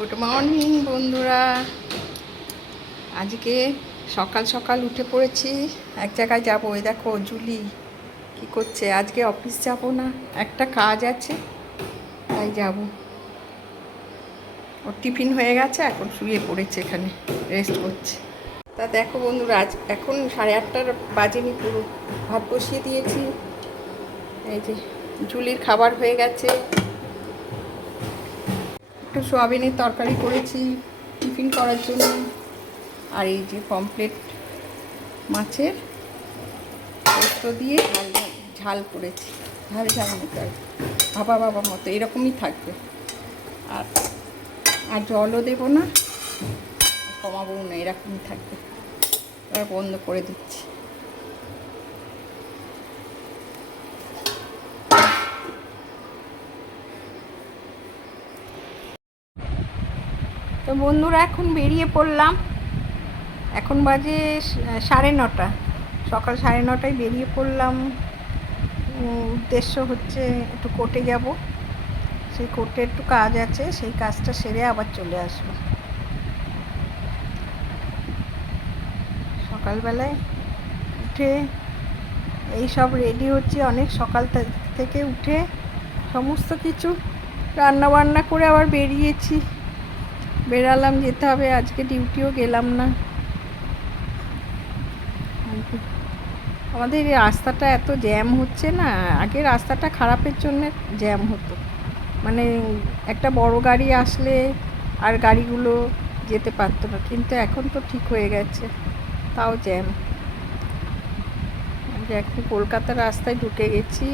Good morning বন্ধুরা। আজকে সকাল সকাল উঠে পড়েছি, এক জায়গায় যাবো। এই দেখো জুলি কি করছে। আজকে অফিস যাব না, একটা কাজ আছে, তাই যাব। ওর টিফিন হয়ে গেছে, এখন শুয়ে পড়েছে, এখানে রেস্ট করছে। তা দেখো বন্ধুরা, আজ এখন 8:30 বাজেনি, পুরো ভাত বসিয়ে দিয়েছি। এই যে জুলির খাবার হয়ে গেছে, একটু সোয়াবিনের তরকারি করেছি টিফিন করার জন্য। আর এই যে পমফ্রেট মাছের পোস্ত দিয়ে ঝাল করেছি, ঝাল মতো আর ভাবা মতো এরকমই থাকবে। আর জলও দেবো না, কমাবো না, এরকমই থাকবে। এবার বন্ধ করে দিচ্ছি। তো বন্ধুরা, এখন বেরিয়ে পড়লাম। এখন বাজে 9:30, সকাল 9:30টায় বেরিয়ে পড়লাম। উদ্দেশ্য হচ্ছে একটু কোর্টে যাব, সেই কোর্টে একটু কাজ আছে, সেই কাজটা সেরে আবার চলে আসবো। সকালবেলায় উঠে এই সব রেডি হচ্ছে, অনেক সকাল থেকে উঠে সমস্ত কিছু রান্না বান্না করে আবার বেরালাম, যেতে হবে। আজকে ডিউটিও গেলাম না। আমাদের এই রাস্তাটা এত জ্যাম হচ্ছে না, আগে রাস্তাটা খারাপের জন্য জ্যাম হতো, মানে একটা বড় গাড়ি আসলে আর গাড়িগুলো যেতে পারতো না, কিন্তু এখন তো ঠিক হয়ে গেছে, তাও জ্যাম। এখন কলকাতার রাস্তায় ঢুকে গেছি।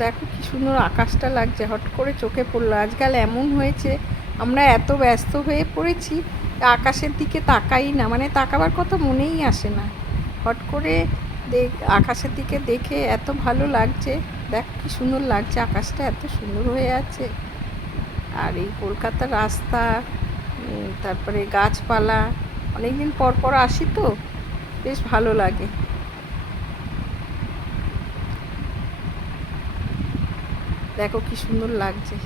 দেখো কি সুন্দর আকাশটা লাগছে, হট করে চোখে পড়লো। আজকাল এমন হয়েছে, আমরা এত ব্যস্ত হয়ে পড়েছি, আকাশের দিকে তাকাই না, মানে তাকাবার কথা মনেই আসে না। হট করে আকাশের দিকে দেখে এত ভালো লাগছে। দেখো কি সুন্দর লাগছে, আকাশটা এত সুন্দর হয়ে আছে। আর এই কলকাতার রাস্তা, তারপরে গাছপালা, অনেকদিন পর পর আসি তো, বেশ ভালো লাগে। দেখো কি সুন্দর লাগছে,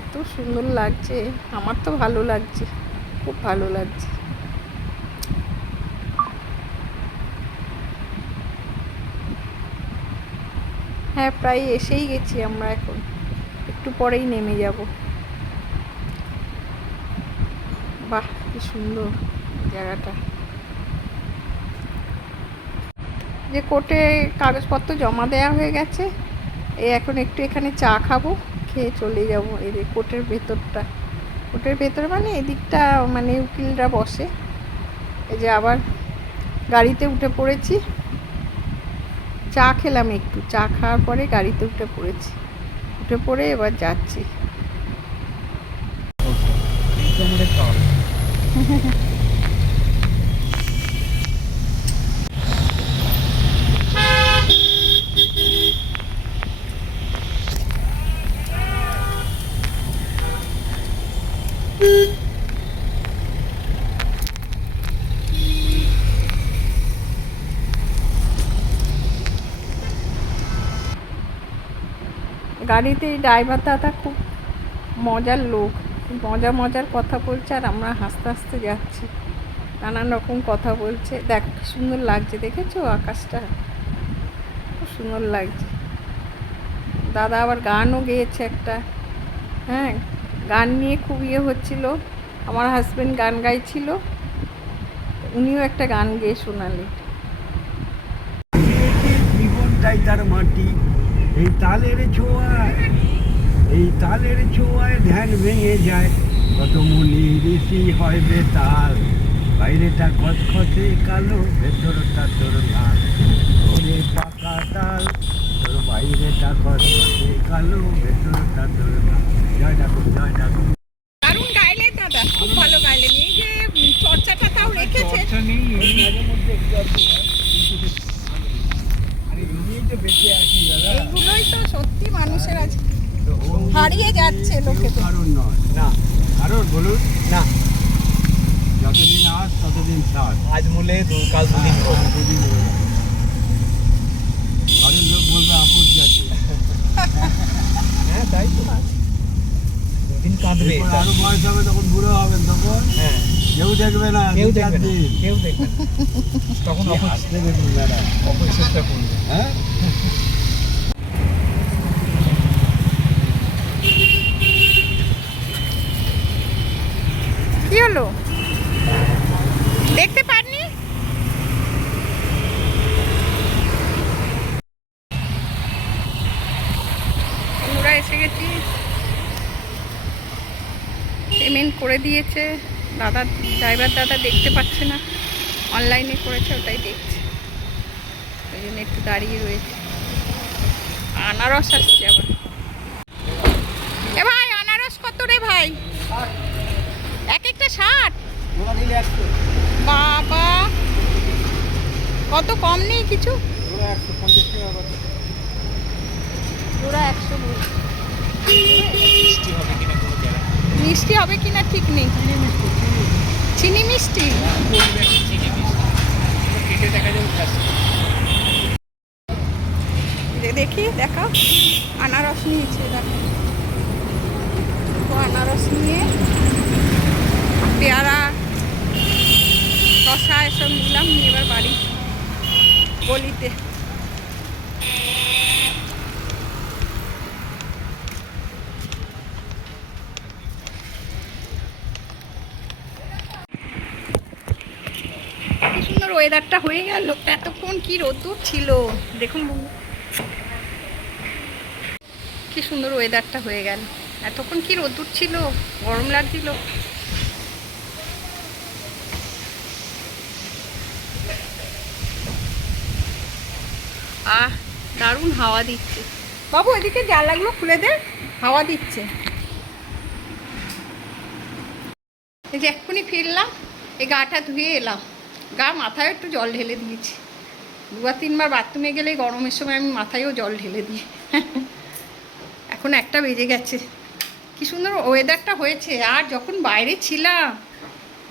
এত সুন্দর লাগছে, আমার তো ভালো লাগছে, খুব ভালো লাগছে। হ্যাঁ, প্রায় এসেই গেছি আমরা, এখন একটু পরেই নেমে যাব। বাহ, কি সুন্দর জায়গাটা। যে কোর্টে কাগজপত্র জমা দেওয়া হয়ে গেছে, এই এখন একটু এখানে চা খাবো, খেয়ে চলে যাব। এই যে কোর্টের ভেতরে মানে এদিকটা, মানে উকিলরা বসে। এই যে আবার গাড়িতে উঠে পড়েছি, চা খেলাম, একটু চা খাওয়ার পরে গাড়িতে উঠে পড়ে এবার যাচ্ছি। গাড়িতে এই ড্রাইভার দাদা খুব মজার লোক, মজার কথা বলছে, আর আমরা হাসতে হাসতে যাচ্ছি, নানান রকম কথা বলছে। দেখ কি সুন্দর লাগছে, দেখেছো আকাশটা, খুব সুন্দর লাগছে। দাদা আবার গানও গেয়েছে একটা, হ্যাঁ, গান নিয়ে খুব হচ্ছিল। আমার হাজব্যান্ড গান গাইছিল, উনিও একটা গান গেয়ে শোনালেন। জীবনটাই তার মাটি, এই তালের ছোঁয়ায় ধ্যান ভেঙে যায়, কত মনি ঋষি হয় বেতাল, বাইরেটা খচখচে কালো, ভেতরটা তোর লাল, ওরে পাকা তাল, তোর বাইরেটা খচখচে কালো, ভেতরটা তোর লাল। জয় ঠাকুর, জয় ঠাকুর। দারুণ গাইলেন দাদা, খুব ভালো গাইলেন। এই যে চর্চাটা তাও রেখেছে, মাঝে মধ্যে একটু একটু হয়, আর এমনিই তো বেঁচে আছি দাদা। এইগুলোই তো সত্যি মানুষের আজ হারিয়ে যাচ্ছে লোকেদের। কারণ নয় না, কারণ বলুন না, যতদিন আজ ততদিন সাজ, আজ মূলে কাল দুদিন হোক। ঘরের লোক বলবে আপদ যাচ্ছে। হ্যাঁ, তাই তো। কাঁদবে। এরপর আরো বয়স হবে, তখন বুড়ো হবেন, তখন হ্যাঁ, কেউ দেখবে না, কেউ দু চার দেখবে না, দিন। কেউ দেখবে না। তখন কি হাসতে দেখুন দাদা, অপরিচর্যা করবে। হ্যাঁ। কি হলো, দেখতে পারনি? বন্ধুরা এসে গেছি, পেমেন্ট করে দিয়েছে দাদা, ড্রাইভার দাদা দেখতে পাচ্ছে না, অনলাইনে করেছে, ওটাই দেখছে, ওই জন্য একটু দাঁড়িয়ে রয়েছে। আনারস আসছে আবার। এ ভাই, আনারস কত রে ভাই? এক একটা 60? বাবা, কত কম নেই কিছু? ওরা 150। মিষ্টি হবে কিনা কোনো জায়গায়। মিষ্টি হবে কিনা ঠিক নেই। চিনি মিষ্টি? পরিবেশ চিনি মিষ্টি। তো কেটে দেখা যাবে প্লাস্টিক। দেখি, দেখা। আনারস নিয়েছে, দেখো। তো আনারস নিয়ে পেয়ারা, শসা এসব নিলাম, নিয়ে এবার বাড়ি গলিতে। কি সুন্দর ওয়েদারটা হয়ে গেল, এতক্ষণ কি রোদ্দুর ছিল দেখুন বন্ধু, কি সুন্দর ওয়েদারটা হয়ে গেল, এতক্ষণ কি রোদ্দুর ছিল, গরম লাগছিল। আহ, দারুণ হাওয়া দিচ্ছে। বাবু এদিকে জানলাগুলো খুলে দে, হাওয়া দিচ্ছে। এই যে এক্ষুনি ফিরলাম, এই গাটা ধুয়ে এলাম, গা মাথায় একটু জল ঢেলে দিয়েছি। 2-3 বার বাথরুমে গেলে গরমের সময় আমি মাথায়ও জল ঢেলে দিই। এখন 1টা বেজে গেছে। কি সুন্দর ওয়েদারটা হয়েছে, আর যখন বাইরে ছিলাম,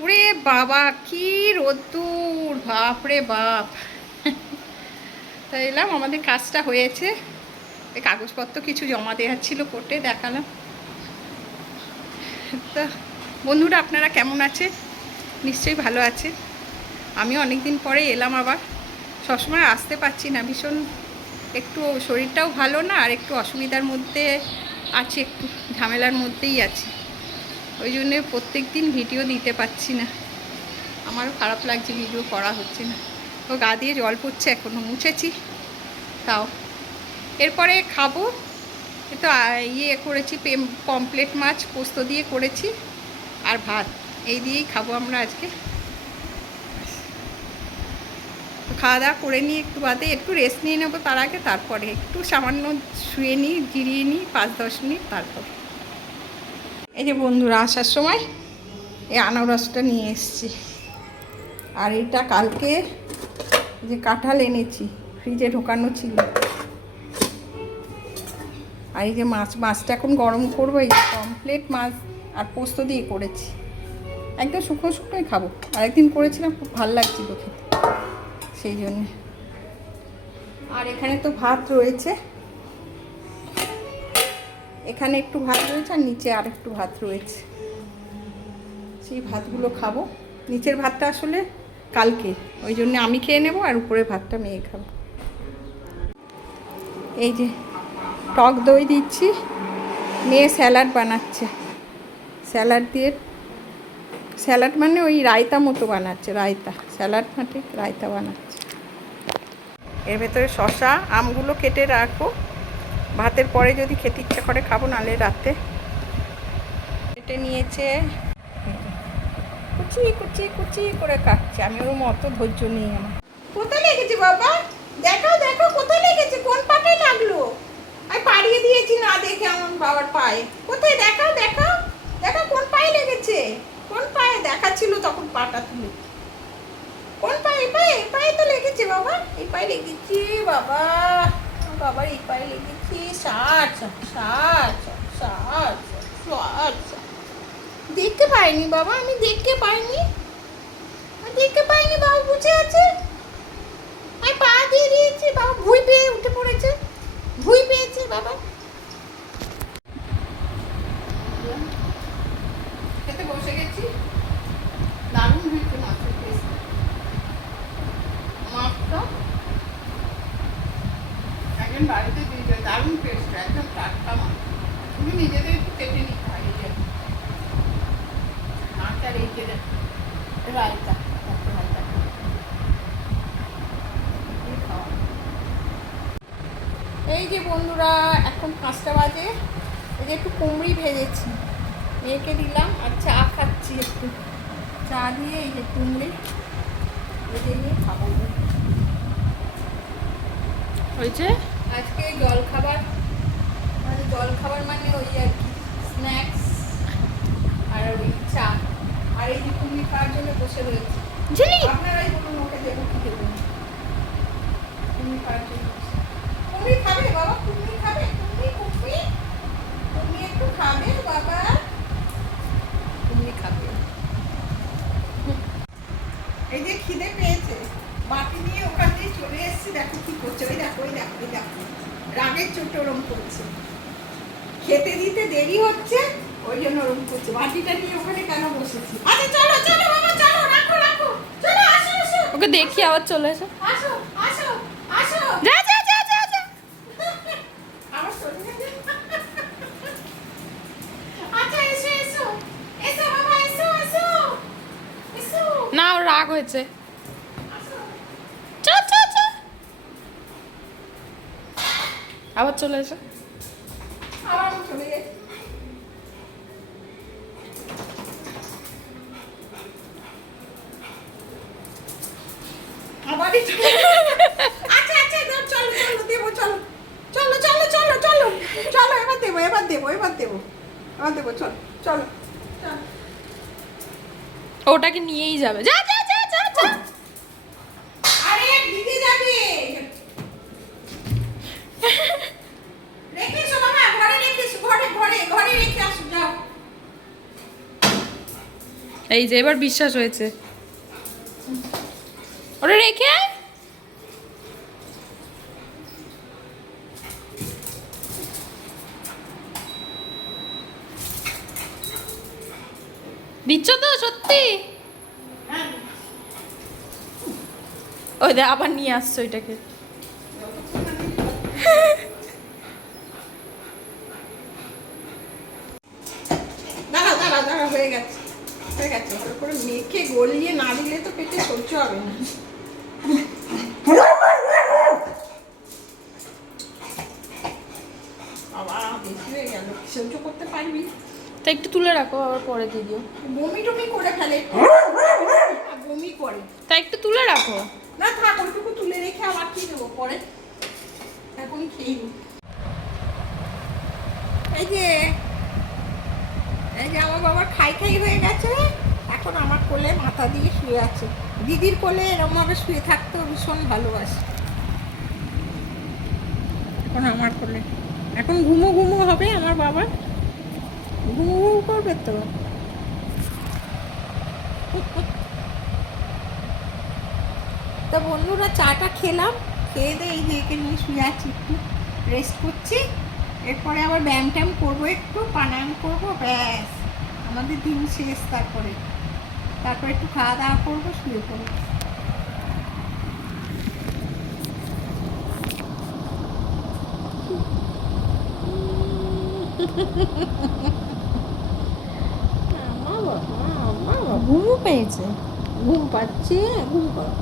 ওরে বাবা কি রোদ্দুর, বাপরে বাপ। তাই এলাম, আমাদের কাজটা হয়েছে, এই কাগজপত্র কিছু জমা দেওয়ার ছিল, কোর্টে দেখালাম। তা বন্ধুরা আপনারা কেমন আছে? নিশ্চয়ই ভালো আছে। আমি অনেক দিন পরে এলাম, আবার সবসময় আসতে পারছি না, ভীষণ একটু শরীরটাও ভালো না, আর একটু অসুবিধার মধ্যে আছি, একটু ঝামেলার মধ্যেই আছি, ওই জন্যে প্রত্যেক দিন ভিডিও দিতে পারছি না। আমারও খারাপ লাগছে, ভিডিও করা হচ্ছে না। তো গা দিয়ে জল পড়ছে, এখনও মুছেছি তাও। এরপরে খাবো, এ তো ইয়ে করেছি, পমপ্লেট মাছ পোস্ত দিয়ে করেছি, আর ভাত, এই দিয়েই খাবো আমরা আজকে। তো খাওয়া দাওয়া করে নিই, একটু বাদে একটু রেস্ট নিয়ে নেবো, তার আগে তারপরে একটু সামান্য শুয়ে নিই, জিরিয়ে নিই 5-10 মিনিট, তারপর। এই যে বন্ধুরা, আসার সময় এই আনারসটা নিয়ে এসেছি, আর এইটা কালকে যে কাঁঠাল এনেছি, ফ্রিজে ঢোকানো ছিল, আর এই যে মাছটা এখন গরম করবো, এই পমপ্লেট মাছ আর পোস্ত দিয়ে করেছি, একদম শুকনো শুকনোই খাবো। আরেকদিন করেছিলাম, খুব ভালো লাগছিল খেতে, সেই জন্যে। আর এখানে তো ভাত রয়েছে, এখানে একটু ভাত রয়েছে, আর নিচে আর একটু ভাত রয়েছে, সেই ভাতগুলো খাবো। নিচের ভাতটা আসলে কালকে, ওই জন্য আমি খেয়ে নেবো, আর উপরের ভাতটা মেয়ে খাবো। এই যে টক দই দিচ্ছি, মেয়ে স্যালাড বানাচ্ছে, স্যালাড দিয়ে, স্যালাড মানে ওই রায়তা মতো বানাচ্ছে, রায়তা, স্যালাড মানে রায়তা বানাচ্ছে। এর ভেতরে শসা, আমগুলো কেটে রাখবো, ভাতের পরে যদি খেতে ইচ্ছা করে খাবো, নাহলে রাতে। কেটে নিয়েছে, কুচি কুচি কুচি করে কাটছে, আমি ওর মতো ধৈর্য নেই আমার। কোথায় লেগেছে বাবা? দেখাও দেখাও, কোথায় লেগেছে, কোন পাটায় লাগলো? আমি পাড়িয়ে দিয়েছি না দেখে আমার বাবার পায়ে। কোথায়, দেখাও দেখাও দেখাও, কোন পায়ে লেগেছে, কোন পায়ে? দেখাচ্ছিল তখন পাটা তুলে, কোন পায়ে? পায়ে, পায়ে তো লেগেছে বাবা, এই পায়ে লেগেছে বাবা, বাবার এই পায়ে লেগেছে। ষাট ষাট ষাট ষাট, দেখতে পাইনি বাবা, আমি দেখতে পাইনি, দেখতে পাইনি, বাবা বুঝে আছে, আমি পা দিয়ে দিয়েছি, বাবা ভুঁই পেয়ে উঠে পড়েছে, ভুঁই পেয়েছে বাবা। একদম টাটকা মাছ। তুমি নিজেদের একটু কেটে নিতে হয় এই যে মাছ আর এই যে রায়তা রায়তা খাওয়া। এই যে বন্ধুরা এখন 5টা বাজে, এই যে একটু কুমড়ি ভেজেছি, মেয়েকে দিলাম আর চা খাচ্ছি একটু, চা দিয়ে এই যে কুমড়ি ভেজে নিয়ে খাবো। হয়েছে আজকে জলখাবার মানে ওই আর কি স্ন্যাক্স আর ওই চা, আর এই যে কুমড়ি খাওয়ার জন্য বসে রয়েছে। আপনারাই বলুন ওকে দেবো কি দেবো না। কুমড়ি খাওয়ার জন্য কুমড়ি খাবে বাবা, কুমড়ি খাবে, কুমড়ি একটু খাবে বাবা, কুমড়ি খাবে। এই যে খিদে পেয়েছে, বাটি নিয়ে ওখান দিয়ে চলে এসেছি, দেখো কি করছে, ওই দেখো রাগের চোটে ওরম করছে, খেতে দিতে দেরি হচ্ছে ওই জন্য ওরম করছে। বাটিটা নিয়ে ওখানে কেন বসেছি? আচ্ছা চলো চলো বাবা, চলো, রাখো চলো, আসো ওকে দেখি আবার চলে এসে আসো যা যা যা যা যা আমার শরীরে আচ্ছা এসো বাবা, এসো না ওর রাগ হয়েছে চ চ চ আবার চলে এসে আবার চলে যাই। আবারই আচ্ছা দাও, চলো দেবো, চলো এবার দেবো চলো। ওটাকে নিয়েই যাবে যা যা যা যা যা আরে ভিজে যাবে, রেখে এসো বাবা, ঘরে রেখে আসো, যাও। এই যে এবার বিশ্বাস হয়েছে ওটা রেখে আয়। দিচ্ছ তো সত্যি? ওই দে আবার নিয়ে আসছো ওইটাকে দাঁড়াও, হয়ে গেছে ভালো করে মেখে গলিয়ে না দিলে তো পেটে সহ্য হবে না। বাবা বেশি হয়ে গেল, সহ্য করতে পারবি? তা একটু তুলে রাখো আবার পরে দিয়ে দিও। বমি টমি করে ফেলে, বমি করে। তা একটু তুলে রাখো। না থাক, ওইটুকু তুলে রেখে আবার কি দেবো পরে, এখন খেয়ে নি। এই যে আমার বাবা খাই হয়ে গেছে, এখন আমার কোলে মাথা দিয়ে শুয়ে আছে। দিদির কোলে এরকম ভাবে শুয়ে থাকতে ভীষণ ভালোবাসে। এখন আমার কোলে, এখন ঘুমো হবে আমার বাবা, ঘুমো করবে তো। তা বন্ধুরা চাটা খেলাম, খেয়ে দিয়ে এই যে একে নিয়ে শুয়ে আছি, একটু রেস্ট করছি। এরপরে আবার ব্যায়াম ট্যায়াম করবো, একটু প্রাণায়াম করবো, ব্যাস আমাদের দিন শেষ। তারপরে একটু খাওয়া দাওয়া করবো, শুয়ে পড়বো। ঘুমও পেয়েছে। ঘুম পাচ্ছে, ঘুম করো।